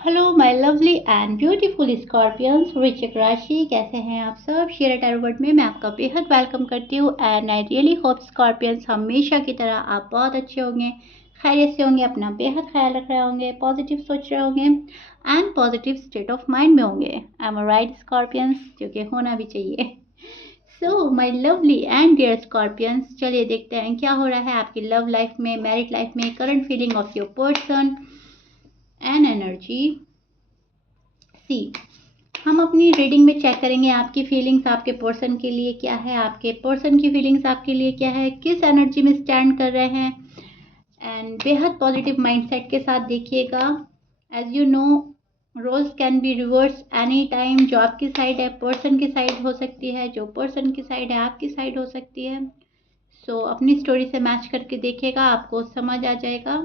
Hello my lovely and beautiful scorpions वृश्चिक राशि, कैसे हैं आप सब। शेयर टैरो वर्ड में मैं आपका बेहद वेलकम करती हूँ and I really hope scorpions हमेशा की तरह आप बहुत अच्छे होंगे, खैरियत से होंगे, अपना बेहद ख्याल रख रहे होंगे, पॉजिटिव सोच रहे होंगे and positive state of mind में होंगे। आई एम राइट स्कॉर्पियंस, जो कि होना भी चाहिए। So my lovely and dear Scorpions, चलिए देखते हैं क्या हो रहा है आपकी लव लाइफ में, मैरिड लाइफ में, current feeling of your person and energy. See, हम अपनी रीडिंग में चेक करेंगे आपकी फीलिंग्स आपके पर्सन के लिए क्या है, आपके पर्सन की फीलिंग्स आपके लिए क्या है, किस एनर्जी में स्टैंड कर रहे हैं एंड बेहद पॉजिटिव माइंडसेट के साथ देखिएगा। As you know, roles can be reverse any time. जो आपकी साइड है पर्सन की साइड हो सकती है, जो पर्सन की साइड है आपकी साइड हो सकती है। सो अपनी स्टोरी से मैच करके देखिएगा, आपको समझ आ जाएगा।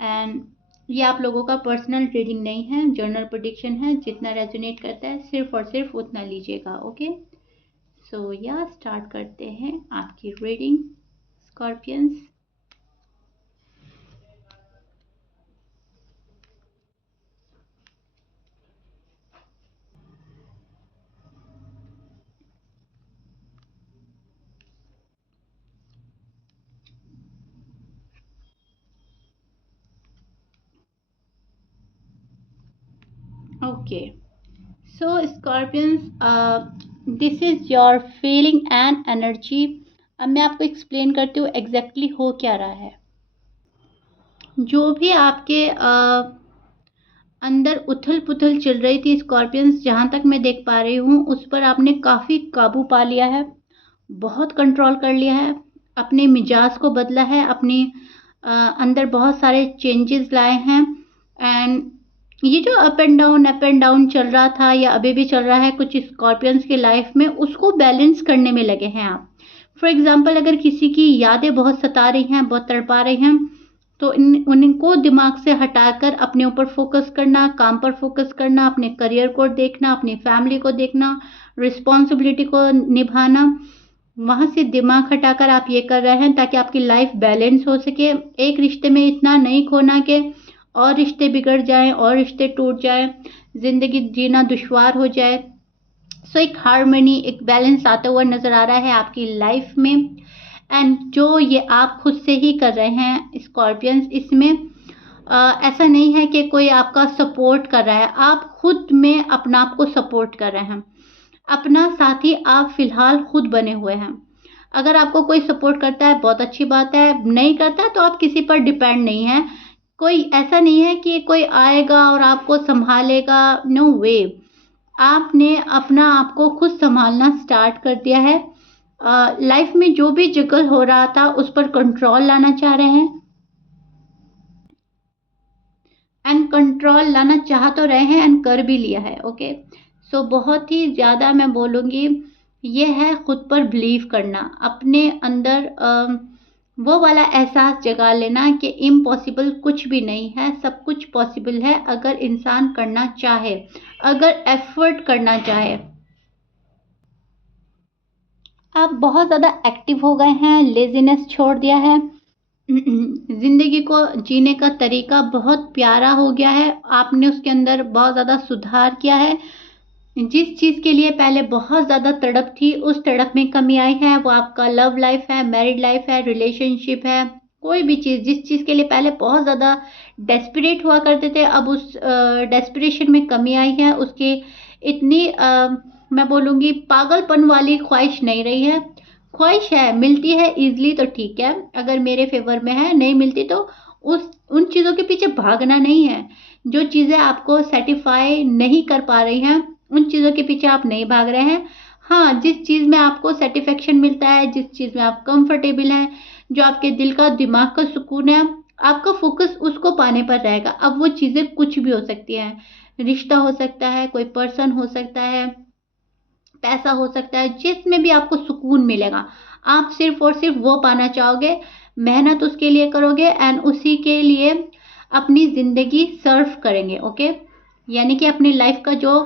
एंड ये आप लोगों का पर्सनल रीडिंग नहीं है, जर्नल प्रेडिक्शन है। जितना रेजोनेट करता है सिर्फ और सिर्फ उतना लीजिएगा, ओके। सो या स्टार्ट करते हैं आपकी reading scorpions. Okay, so scorpions, this is your feeling and energy. अब मैं आपको एक्सप्लेन करती हूँ एग्जैक्टली हो क्या रहा है। जो भी आपके अंदर उथल पुथल चल रही थी स्कॉर्पियंस, जहाँ तक मैं देख पा रही हूँ उस पर आपने काफ़ी काबू पा लिया है, बहुत कंट्रोल कर लिया है, अपने मिजाज को बदला है, अपने अंदर बहुत सारे चेंजेस लाए हैं। एंड ये जो अप एंड डाउन चल रहा था या अभी भी चल रहा है कुछ स्कॉर्पियंस के लाइफ में, उसको बैलेंस करने में लगे हैं आप। फॉर एग्जाम्पल, अगर किसी की यादें बहुत सता रही हैं, बहुत तड़पा रही हैं, तो उनको दिमाग से हटाकर अपने ऊपर फोकस करना, काम पर फोकस करना, अपने करियर को देखना, अपनी फैमिली को देखना, रिस्पॉन्सिबिलिटी को निभाना, वहाँ से दिमाग हटाकर आप ये कर रहे हैं ताकि आपकी लाइफ बैलेंस हो सके। एक रिश्ते में इतना नहीं खोना कि और रिश्ते बिगड़ जाएं और रिश्ते टूट जाएं, ज़िंदगी जीना दुश्वार हो जाए। सो एक हार्मनी, एक बैलेंस आता हुआ नज़र आ रहा है आपकी लाइफ में। एंड जो ये आप खुद से ही कर रहे हैं स्कॉर्पियंस, इसमें ऐसा नहीं है कि कोई आपका सपोर्ट कर रहा है, आप खुद में अपना आप को सपोर्ट कर रहे हैं। अपना साथी आप फिलहाल खुद बने हुए हैं। अगर आपको कोई सपोर्ट करता है बहुत अच्छी बात है, नहीं करता तो आप किसी पर डिपेंड नहीं है। कोई ऐसा नहीं है कि कोई आएगा और आपको संभालेगा, नो वे। आपने अपना आप को खुद संभालना स्टार्ट कर दिया है। लाइफ में जो भी जिगल हो रहा था उस पर कंट्रोल लाना चाह रहे हैं एंड कंट्रोल लाना चाह तो रहे हैं एंड कर भी लिया है, ओके। सो बहुत ही ज़्यादा मैं बोलूँगी ये है खुद पर बिलीव करना, अपने अंदर वो वाला एहसास जगा लेना कि इम्पॉसिबल कुछ भी नहीं है, सब कुछ पॉसिबल है अगर इंसान करना चाहे, अगर एफर्ट करना चाहे। आप बहुत ज़्यादा एक्टिव हो गए हैं, लेजीनेस छोड़ दिया है, ज़िंदगी को जीने का तरीका बहुत प्यारा हो गया है, आपने उसके अंदर बहुत ज़्यादा सुधार किया है। जिस चीज़ के लिए पहले बहुत ज़्यादा तड़प थी, उस तड़प में कमी आई है। वो आपका लव लाइफ है, मैरिड लाइफ है, रिलेशनशिप है, कोई भी चीज़, जिस चीज़ के लिए पहले बहुत ज़्यादा डेस्परेट हुआ करते थे, अब उस डेस्परेशन में कमी आई है। उसकी इतनी मैं बोलूँगी पागलपन वाली ख्वाहिश नहीं रही है। ख्वाहिश है, मिलती है ईज़िली तो ठीक है, अगर मेरे फेवर में है, नहीं मिलती तो उन चीज़ों के पीछे भागना नहीं है। जो चीज़ें आपको सेटिस्फाई नहीं कर पा रही हैं, उन चीज़ों के पीछे आप नहीं भाग रहे हैं। हाँ, जिस चीज़ में आपको सेटिस्फेक्शन मिलता है, जिस चीज़ में आप कंफर्टेबल हैं, जो आपके दिल का दिमाग का सुकून है, आपका फोकस उसको पाने पर रहेगा। अब वो चीज़ें कुछ भी हो सकती हैं, रिश्ता हो सकता है, कोई पर्सन हो सकता है, पैसा हो सकता है, जिसमें भी आपको सुकून मिलेगा, आप सिर्फ और सिर्फ वो पाना चाहोगे, मेहनत उसके लिए करोगे एंड उसी के लिए अपनी ज़िंदगी सर्व करेंगे, ओके। यानी कि अपनी लाइफ का जो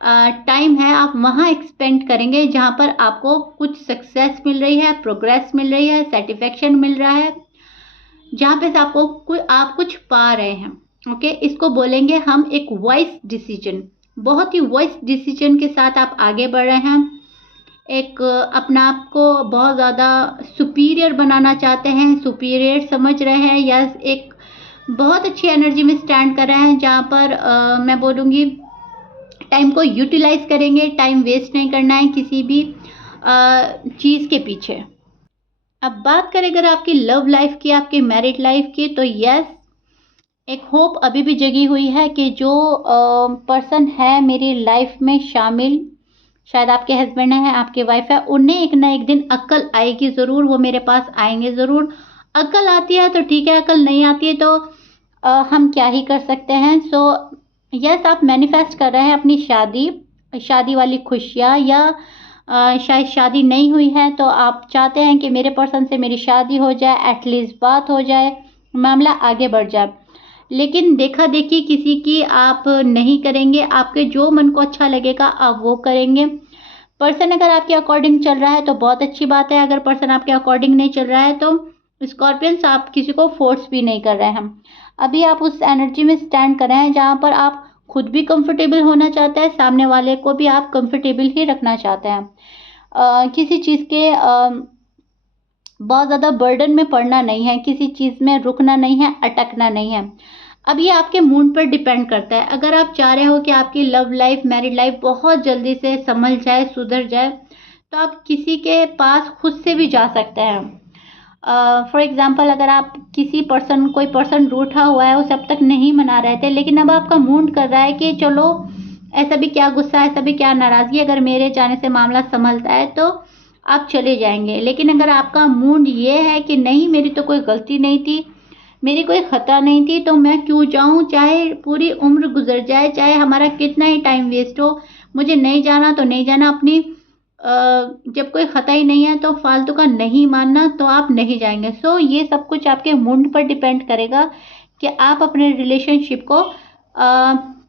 टाइम है आप वहाँ एक्सपेंड करेंगे जहाँ पर आपको कुछ सक्सेस मिल रही है, प्रोग्रेस मिल रही है, सेटिस्फेक्शन मिल रहा है, जहाँ पे से आपको आप कुछ पा रहे हैं। ओके, इसको बोलेंगे हम एक वॉइस डिसीजन। बहुत ही वॉइस डिसीजन के साथ आप आगे बढ़ रहे हैं। एक अपना आप को बहुत ज़्यादा सुपीरियर बनाना चाहते हैं, सुपीरियर समझ रहे हैं, या एक बहुत अच्छी एनर्जी में स्टैंड कर रहे हैं जहाँ पर मैं बोलूँगी टाइम को यूटिलाइज करेंगे, टाइम वेस्ट नहीं करना है किसी भी चीज़ के पीछे। अब बात करें अगर आपकी लव लाइफ की, आपकी मैरिड लाइफ की, तो यस, एक होप अभी भी जगी हुई है कि जो पर्सन है मेरी लाइफ में शामिल, शायद आपके हस्बैंड हैं, आपके वाइफ है, उन्हें एक ना एक दिन अक्ल आएगी ज़रूर, वो मेरे पास आएंगे ज़रूर। अक्ल आती है तो ठीक है, अक्ल नहीं आती है तो हम क्या ही कर सकते हैं। सो यस, आप मैनिफेस्ट कर रहे हैं अपनी शादी, शादी वाली खुशियाँ, या शायद शादी नहीं हुई है तो आप चाहते हैं कि मेरे पर्सन से मेरी शादी हो जाए, एटलीस्ट बात हो जाए, मामला आगे बढ़ जाए। लेकिन देखा देखी किसी की आप नहीं करेंगे, आपके जो मन को अच्छा लगेगा आप वो करेंगे। पर्सन अगर आपके अकॉर्डिंग चल रहा है तो बहुत अच्छी बात है, अगर पर्सन आपके अकॉर्डिंग नहीं चल रहा है तो स्कॉर्पियंस आप किसी को फोर्स भी नहीं कर रहे हैं। अभी आप उस एनर्जी में स्टैंड कर रहे हैं जहाँ पर आप खुद भी कंफर्टेबल होना चाहते हैं, सामने वाले को भी आप कंफर्टेबल ही रखना चाहते हैं। किसी चीज़ के बहुत ज़्यादा बर्डन में पड़ना नहीं है, किसी चीज़ में रुकना नहीं है, अटकना नहीं है। अब ये आपके मूड पर डिपेंड करता है। अगर आप चाह रहे हो कि आपकी लव लाइफ, मैरिड लाइफ बहुत जल्दी से संभल जाए, सुधर जाए, तो आप किसी के पास खुद से भी जा सकते हैं। फॉर एग्ज़ाम्पल, अगर आप किसी पर्सन, कोई पर्सन रूठा हुआ है, उसे अब तक नहीं मना रहे थे, लेकिन अब आपका मूड कर रहा है कि चलो, ऐसा भी क्या गुस्सा, ऐसा भी क्या नाराज़गी, अगर मेरे जाने से मामला संभलता है तो आप चले जाएंगे। लेकिन अगर आपका मूड ये है कि नहीं, मेरी तो कोई गलती नहीं थी, मेरी कोई खता नहीं थी, तो मैं क्यों जाऊं, चाहे पूरी उम्र गुजर जाए, चाहे हमारा कितना ही टाइम वेस्ट हो, मुझे नहीं जाना तो नहीं जाना। अपनी जब कोई खता ही नहीं है तो फालतू का नहीं मानना, तो आप नहीं जाएंगे। सो ये सब कुछ आपके मूड पर डिपेंड करेगा कि आप अपने रिलेशनशिप को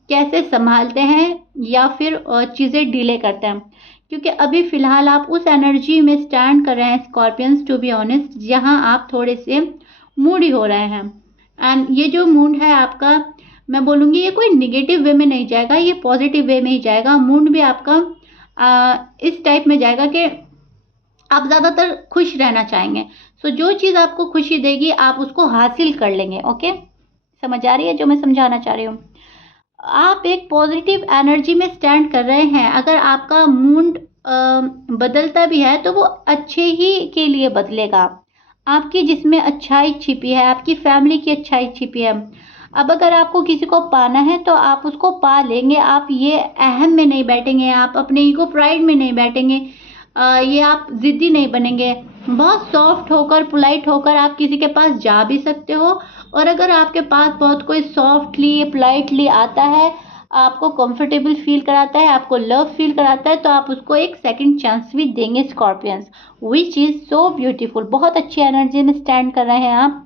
कैसे संभालते हैं या फिर चीज़ें डिले करते हैं। क्योंकि अभी फ़िलहाल आप उस एनर्जी में स्टैंड कर रहे हैं स्कॉर्पियंस, टू बी ऑनेस्ट, जहाँ आप थोड़े से मूडी हो रहे हैं। एंड ये जो मूड है आपका, मैं बोलूँगी ये कोई निगेटिव वे में नहीं जाएगा, ये पॉजिटिव वे में ही जाएगा। मूड भी आपका इस टाइप में जाएगा कि आप ज़्यादातर खुश रहना चाहेंगे। सो जो चीज़ आपको खुशी देगी आप उसको हासिल कर लेंगे। ओके, समझ आ रही है जो मैं समझाना चाह रही हूँ? आप एक पॉजिटिव एनर्जी में स्टैंड कर रहे हैं। अगर आपका मूड बदलता भी है तो वो अच्छे ही के लिए बदलेगा। आपकी जिसमें अच्छाई छिपी है, आपकी फैमिली की अच्छाई छिपी है। अब अगर आपको किसी को पाना है तो आप उसको पा लेंगे। आप ये अहम में नहीं बैठेंगे, आप अपने ईगो प्राइड में नहीं बैठेंगे, ये आप ज़िद्दी नहीं बनेंगे। बहुत सॉफ्ट होकर, पोलाइट होकर आप किसी के पास जा भी सकते हो। और अगर आपके पास बहुत कोई सॉफ्टली, पोलाइटली आता है, आपको कंफर्टेबल फील कराता है, आपको लव फील कराता है, तो आप उसको एक सेकंड चांस भी देंगे scorpions, which is so beautiful. बहुत अच्छी एनर्जी में स्टैंड कर रहे हैं आप,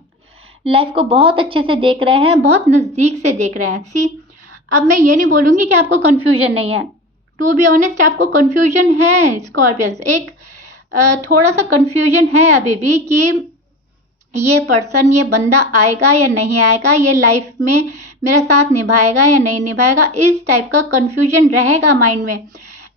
लाइफ को बहुत अच्छे से देख रहे हैं, बहुत नज़दीक से देख रहे हैं। सी, अब मैं ये नहीं बोलूँगी कि आपको कन्फ्यूजन नहीं है। टू बी ऑनेस्ट, आपको कन्फ्यूजन है स्कॉर्पियंस, एक थोड़ा सा कन्फ्यूजन है अभी भी कि ये पर्सन, ये बंदा आएगा या नहीं आएगा, ये लाइफ में मेरा साथ निभाएगा या नहीं निभाएगा, इस टाइप का कन्फ्यूजन रहेगा माइंड में।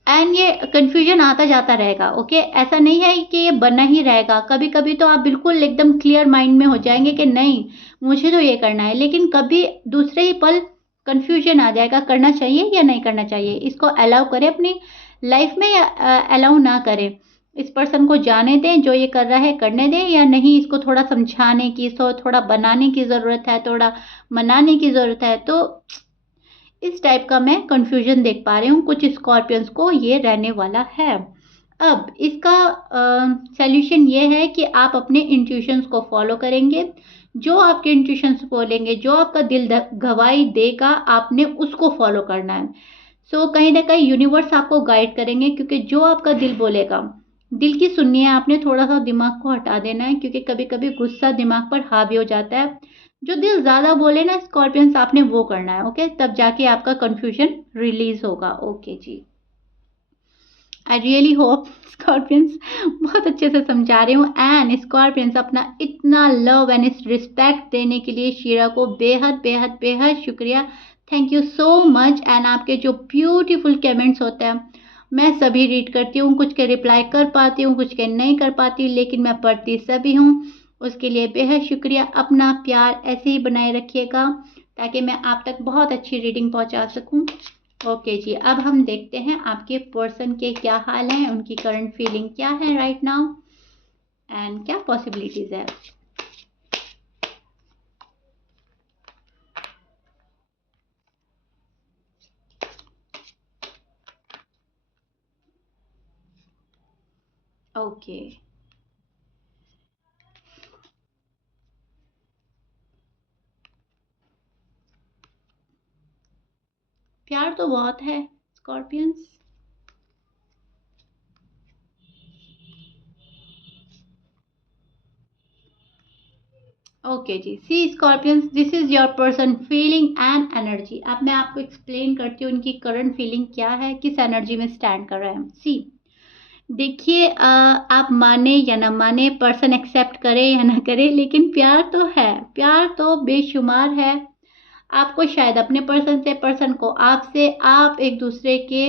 एंड ये कन्फ्यूजन आता जाता रहेगा। ओके, ऐसा नहीं है कि ये बना ही रहेगा। कभी कभी तो आप बिल्कुल एकदम क्लियर माइंड में हो जाएंगे कि नहीं, मुझे तो ये करना है, लेकिन कभी दूसरे ही पल कन्फ्यूजन आ जाएगा, करना चाहिए या नहीं करना चाहिए। इसको अलाउ करें अपनी लाइफ में या अलाउ ना करें। इस पर्सन को जाने दें, जो ये कर रहा है करने दें, या नहीं, इसको थोड़ा समझाने की, इसको थोड़ा बनाने की ज़रूरत है, थोड़ा मनाने की ज़रूरत है। तो इस टाइप का मैं कन्फ्यूजन देख पा रही हूँ कुछ स्कॉर्पियंस को, ये रहने वाला है। अब इसका सॉल्यूशन ये है कि आप अपने इंट्यूशंस को फॉलो करेंगे। जो आपके इंट्यूशंस बोलेंगे, जो आपका दिल गवाही देगा, आपने उसको फॉलो करना है। सो कहीं ना कहीं यूनिवर्स आपको गाइड करेंगे, क्योंकि जो आपका दिल बोलेगा, दिल की सुननी है आपने, थोड़ा सा दिमाग को हटा देना है, क्योंकि कभी कभी गुस्सा दिमाग पर हावी हो जाता है। जो दिल ज़्यादा बोले ना स्कॉर्पियंस, आपने वो करना है। ओके, तब जाके आपका कन्फ्यूजन रिलीज होगा। ओके जी, आई रियली होप स्कॉर्पियंस बहुत अच्छे से समझा रही हूँ। एंड स्कॉर्पियंस अपना इतना लव एंड रिस्पेक्ट देने के लिए शीरा को बेहद बेहद बेहद शुक्रिया। Thank you so much. And आपके जो ब्यूटीफुल कमेंट्स होते हैं मैं सभी रीड करती हूँ, कुछ के रिप्लाई कर पाती हूँ, कुछ के नहीं कर पाती, लेकिन मैं पढ़ती सभी हूँ। उसके लिए बेहद शुक्रिया। अपना प्यार ऐसे ही बनाए रखिएगा ताकि मैं आप तक बहुत अच्छी रीडिंग पहुँचा सकूँ। ओके जी, अब हम देखते हैं आपके पर्सन के क्या हाल हैं, उनकी करंट फीलिंग क्या है राइट नाउ एंड क्या पॉसिबिलिटीज है। ओके, प्यार तो बहुत है स्कॉर्पियंस। ओके जी, see scorpions, this is your person feeling and energy. अब मैं आपको एक्सप्लेन करती हूँ उनकी करंट फीलिंग क्या है, किस एनर्जी में स्टैंड कर रहे हैं। सी देखिए, आप माने या ना माने, पर्सन एक्सेप्ट करे या ना करे, लेकिन प्यार तो है, प्यार तो बेशुमार है। आपको शायद अपने पर्सन से, पर्सन को आपसे, आप एक दूसरे के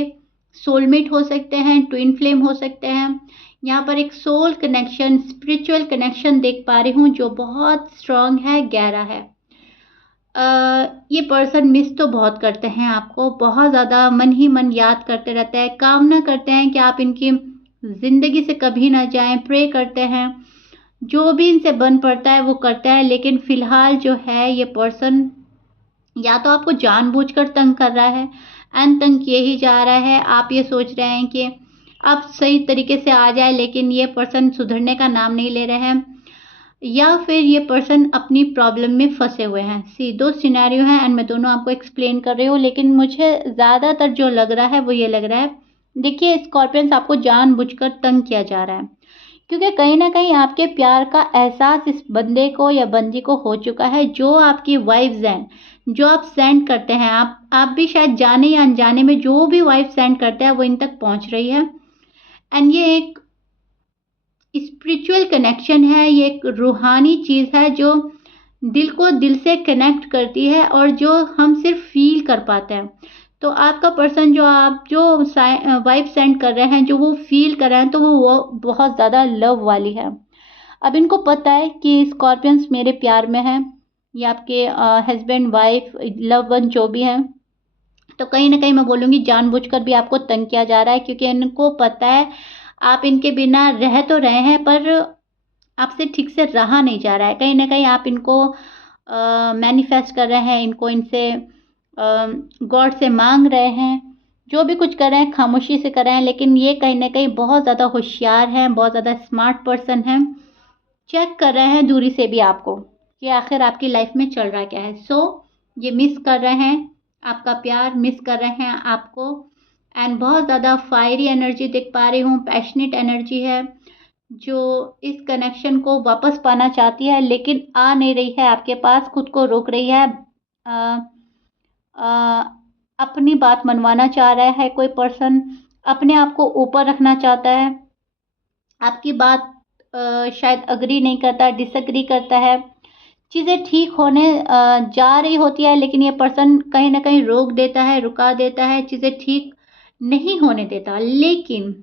सोलमेट हो सकते हैं, ट्विन फ्लेम हो सकते हैं। यहाँ पर एक सोल कनेक्शन, स्पिरिचुअल कनेक्शन देख पा रही हूँ जो बहुत स्ट्रांग है, गहरा है। ये पर्सन मिस तो बहुत करते हैं आपको, बहुत ज़्यादा मन ही मन याद करते रहते हैं, कामना करते हैं कि आप इनकी ज़िंदगी से कभी ना जाएं, प्रे करते हैं, जो भी इनसे बन पड़ता है वो करता है। लेकिन फ़िलहाल जो है ये पर्सन या तो आपको जानबूझकर तंग कर रहा है एंड तंग किए ही जा रहा है। आप ये सोच रहे हैं कि आप सही तरीके से आ जाए, लेकिन ये पर्सन सुधरने का नाम नहीं ले रहे हैं, या फिर ये पर्सन अपनी प्रॉब्लम में फंसे हुए हैं। सी दो सिनेरियो हैं एंड मैं दोनों आपको एक्सप्लेन कर रही हूँ, लेकिन मुझे ज़्यादातर जो लग रहा है वो ये लग रहा है, देखिए स्कॉर्पियंस, आपको जानबूझकर तंग किया जा रहा है, क्योंकि कहीं ना कहीं आपके प्यार का एहसास इस बंदे को या बंदी को हो चुका है। जो आपकी वाइब्स हैं, जो आप सेंड करते हैं, आप भी शायद जाने या अनजाने में जो भी वाइब सेंड करते हैं वो इन तक पहुंच रही है। एंड ये एक स्पिरिचुअल कनेक्शन है, ये एक रूहानी चीज़ है जो दिल को दिल से कनेक्ट करती है और जो हम सिर्फ फील कर पाते हैं। तो आपका पर्सन, जो आप जो वाइब सेंड कर रहे हैं, जो वो फील कर रहे हैं, तो वो बहुत ज़्यादा लव वाली है। अब इनको पता है कि स्कॉर्पियंस मेरे प्यार में है, या आपके हस्बैंड वाइफ लव वन जो भी है, तो कहीं ना कहीं मैं बोलूँगी जानबूझकर भी आपको तंग किया जा रहा है, क्योंकि इनको पता है आप इनके बिना रह तो रहे हैं पर आपसे ठीक से रहा नहीं जा रहा है। कहीं ना कहीं आप इनको मैनिफेस्ट कर रहे हैं, इनको इनसे गॉड से मांग रहे हैं, जो भी कुछ कर रहे हैं खामोशी से कर रहे हैं, लेकिन ये कहीं ना कहीं बहुत ज़्यादा होशियार हैं, बहुत ज़्यादा स्मार्ट पर्सन हैं। चेक कर रहे हैं दूरी से भी आपको कि आखिर आपकी लाइफ में चल रहा क्या है। सो ये मिस कर रहे हैं आपका प्यार, मिस कर रहे हैं आपको। एंड बहुत ज़्यादा फायरी एनर्जी देख पा रही हूँ, पैशनेट एनर्जी है जो इस कनेक्शन को वापस पाना चाहती है, लेकिन आ नहीं रही है आपके पास, खुद को रोक रही है। आ, आ, अपनी बात मनवाना चाह रहा है कोई पर्सन, अपने आप को ऊपर रखना चाहता है, आपकी बात शायद अग्री नहीं करता, डिसअग्री करता है। चीज़ें ठीक होने जा रही होती है, लेकिन ये पर्सन कहीं ना कहीं रोक देता है, रुका देता है, चीज़ें ठीक नहीं होने देता। लेकिन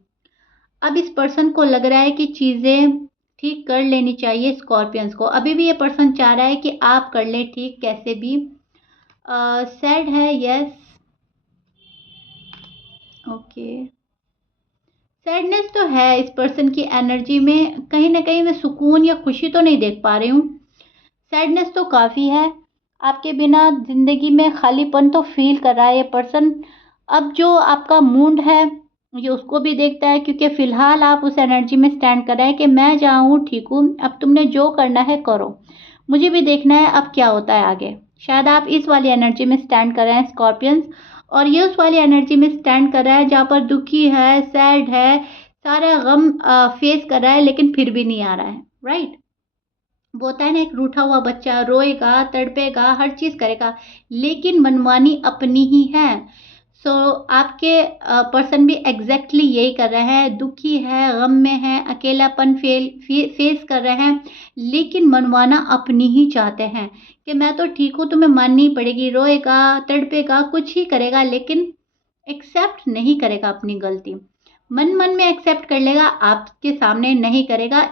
अब इस पर्सन को लग रहा है कि चीज़ें ठीक कर लेनी चाहिए स्कॉर्पियंस को। अभी भी ये पर्सन चाह रहा है कि आप कर लें ठीक कैसे भी। सैड है, यस, ओके, सैडनेस तो है इस पर्सन की एनर्जी में। कहीं ना कहीं मैं सुकून या खुशी तो नहीं देख पा रही हूँ, सैडनेस तो काफ़ी है। आपके बिना ज़िंदगी में खालीपन तो फील कर रहा है ये पर्सन। अब जो आपका मूड है ये उसको भी देखता है, क्योंकि फ़िलहाल आप उस एनर्जी में स्टैंड कर रहे हैं कि मैं जहाँ हूँ ठीक हूँ, अब तुमने जो करना है करो, मुझे भी देखना है अब क्या होता है आगे। शायद आप इस वाली एनर्जी में स्टैंड कर रहे हैं स्कॉर्पियंस, और ये उस वाली एनर्जी में स्टैंड कर रहा है जहाँ पर दुखी है, सैड है, सारा गम फेस कर रहा है, लेकिन फिर भी नहीं आ रहा है, राइट। वो होता है ना, एक रूठा हुआ बच्चा रोएगा, तड़पेगा, हर चीज़ करेगा, लेकिन मनमानी अपनी ही है। आपके पर्सन भी एग्जैक्टली यही कर रहे हैं, दुखी है, गम में है, अकेलापन फेस कर रहे हैं, लेकिन मनवाना अपनी ही चाहते हैं कि मैं तो ठीक हूँ, तुम्हें माननी पड़ेगी, रोएगा, तड़पेगा, कुछ ही करेगा, लेकिन एक्सेप्ट नहीं करेगा अपनी गलती। मन मन में एक्सेप्ट कर लेगा, आपके सामने नहीं करेगा।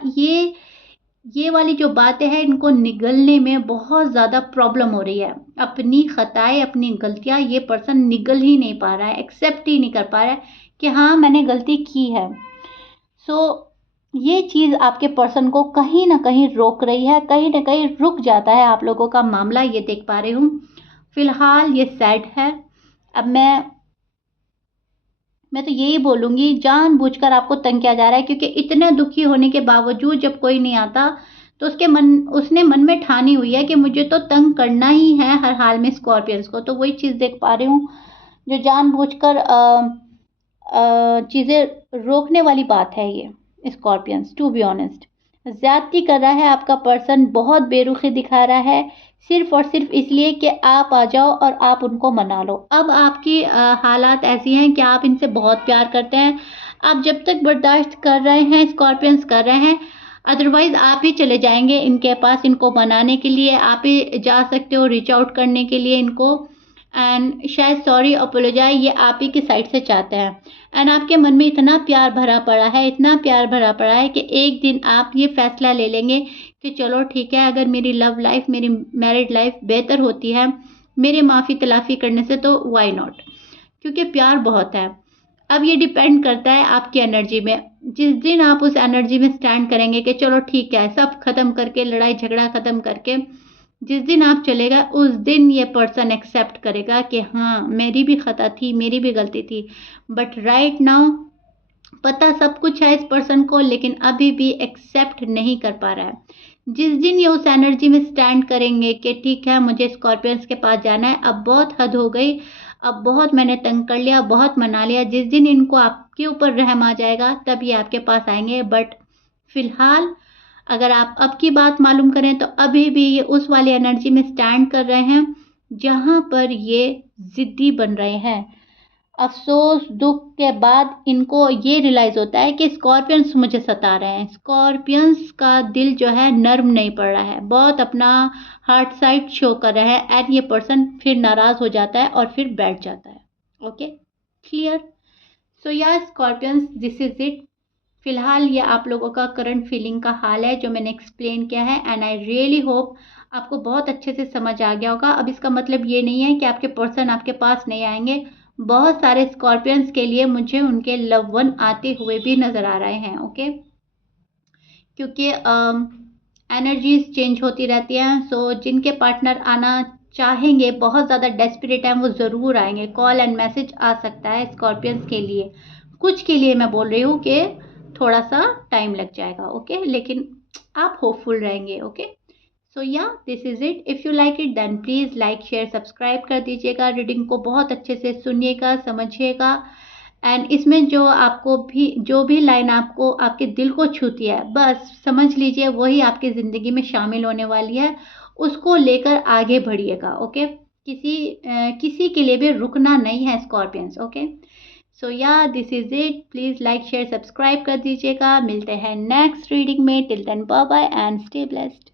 ये वाली जो बातें हैं, इनको निगलने में बहुत ज़्यादा प्रॉब्लम हो रही है। अपनी खताएं, अपनी गलतियां ये पर्सन निगल ही नहीं पा रहा है, एक्सेप्ट ही नहीं कर पा रहा है कि हाँ मैंने गलती की है। ये चीज़ आपके पर्सन को कहीं ना कहीं रोक रही है, कहीं ना कहीं रुक जाता है आप लोगों का मामला, ये देख पा रही हूँ। फिलहाल ये सैड है। अब मैं तो यही बोलूँगी, जानबूझकर आपको तंग किया जा रहा है, क्योंकि इतने दुखी होने के बावजूद जब कोई नहीं आता तो उसने मन में ठानी हुई है कि मुझे तो तंग करना ही है हर हाल में स्कॉर्पियंस को। तो वही चीज़ देख पा रही हूँ, जो जानबूझकर चीज़ें रोकने वाली बात है ये स्कॉर्पियंस। टू बी ऑनेस्ट, ज़्यादती कर रहा है आपका पर्सन, बहुत बेरुखी दिखा रहा है, सिर्फ और सिर्फ इसलिए कि आप आ जाओ और आप उनको मना लो। अब आपकी हालात ऐसी हैं कि आप इनसे बहुत प्यार करते हैं, आप जब तक बर्दाश्त कर रहे हैं, स्कॉर्पियंस कर रहे हैं, अदरवाइज आप ही चले जाएंगे इनके पास, इनको मनाने के लिए आप ही जा सकते हो, रीच आउट करने के लिए इनको, एंड शायद सॉरी अपोलोजाइज ये आप ही की साइड से चाहते हैं। एंड आपके मन में इतना प्यार भरा पड़ा है, इतना प्यार भरा पड़ा है कि एक दिन आप ये फैसला ले लेंगे कि चलो ठीक है, अगर मेरी लव लाइफ, मेरी मैरिड लाइफ बेहतर होती है मेरे माफ़ी तलाफ़ी करने से, तो वाई नॉट, क्योंकि प्यार बहुत है। अब ये डिपेंड करता है आपकी एनर्जी में। जिस दिन आप उस एनर्जी में स्टैंड करेंगे कि चलो ठीक है, सब खत्म करके, लड़ाई झगड़ा खत्म करके जिस दिन आप चलेगा, उस दिन ये पर्सन एक्सेप्ट करेगा कि हाँ मेरी भी खता थी, मेरी भी गलती थी। बट राइट नाउ पता सब कुछ है इस पर्सन को, लेकिन अभी भी एक्सेप्ट नहीं कर पा रहा है। जिस दिन ये उस एनर्जी में स्टैंड करेंगे कि ठीक है मुझे स्कॉर्पियंस के पास जाना है, अब बहुत हद हो गई, अब बहुत मैंने तंग कर लिया, बहुत मना लिया, जिस दिन इनको आपके ऊपर रहम आ जाएगा तब ये आपके पास आएंगे। बट फिलहाल अगर आप अब की बात मालूम करें तो अभी भी ये उस वाली एनर्जी में स्टैंड कर रहे हैं जहां पर ये ज़िद्दी बन रहे हैं। अफ़सोस दुख के बाद इनको ये रियलाइज़ होता है कि स्कॉर्पियंस मुझे सता रहे हैं। स्कॉर्पियंस का दिल जो है नर्म नहीं पड़ रहा है, बहुत अपना हार्ट साइड शो कर रहा है, एंड ये पर्सन फिर नाराज़ हो जाता है और फिर बैठ जाता है। Okay, clear? सो या स्कॉर्पियंस, दिस इज़ इट। फिलहाल ये आप लोगों का करंट फीलिंग का हाल है जो मैंने एक्सप्लेन किया है, एंड आई रियली होप आपको बहुत अच्छे से समझ आ गया होगा। अब इसका मतलब ये नहीं है कि आपके पर्सन आपके पास नहीं आएंगे। बहुत सारे स्कॉर्पियंस के लिए मुझे उनके लव वन आते हुए भी नज़र आ रहे हैं। ओके, क्योंकि एनर्जीज चेंज होती रहती हैं, सो जिनके पार्टनर आना चाहेंगे, बहुत ज़्यादा डेस्परेट हैं, वो ज़रूर आएंगे। कॉल एंड मैसेज आ सकता है स्कॉर्पियंस के लिए, कुछ के लिए मैं बोल रही हूँ कि थोड़ा सा टाइम लग जाएगा। ओके, लेकिन आप होपफुल रहेंगे। Okay, so yeah this is it. If you like it then please like share subscribe कर दीजिएगा। रीडिंग को बहुत अच्छे से सुनिएगा, समझिएगा, एंड इसमें जो भी लाइन आपको आपके दिल को छूती है, बस समझ लीजिए वही आपकी ज़िंदगी में शामिल होने वाली है, उसको लेकर आगे बढ़िएगा। ओके, किसी के लिए भी रुकना नहीं है scorpions. Okay, so yeah this is it. Please like share subscribe कर दीजिएगा। मिलते हैं नेक्स्ट रीडिंग में। Till then bye bye and stay blessed.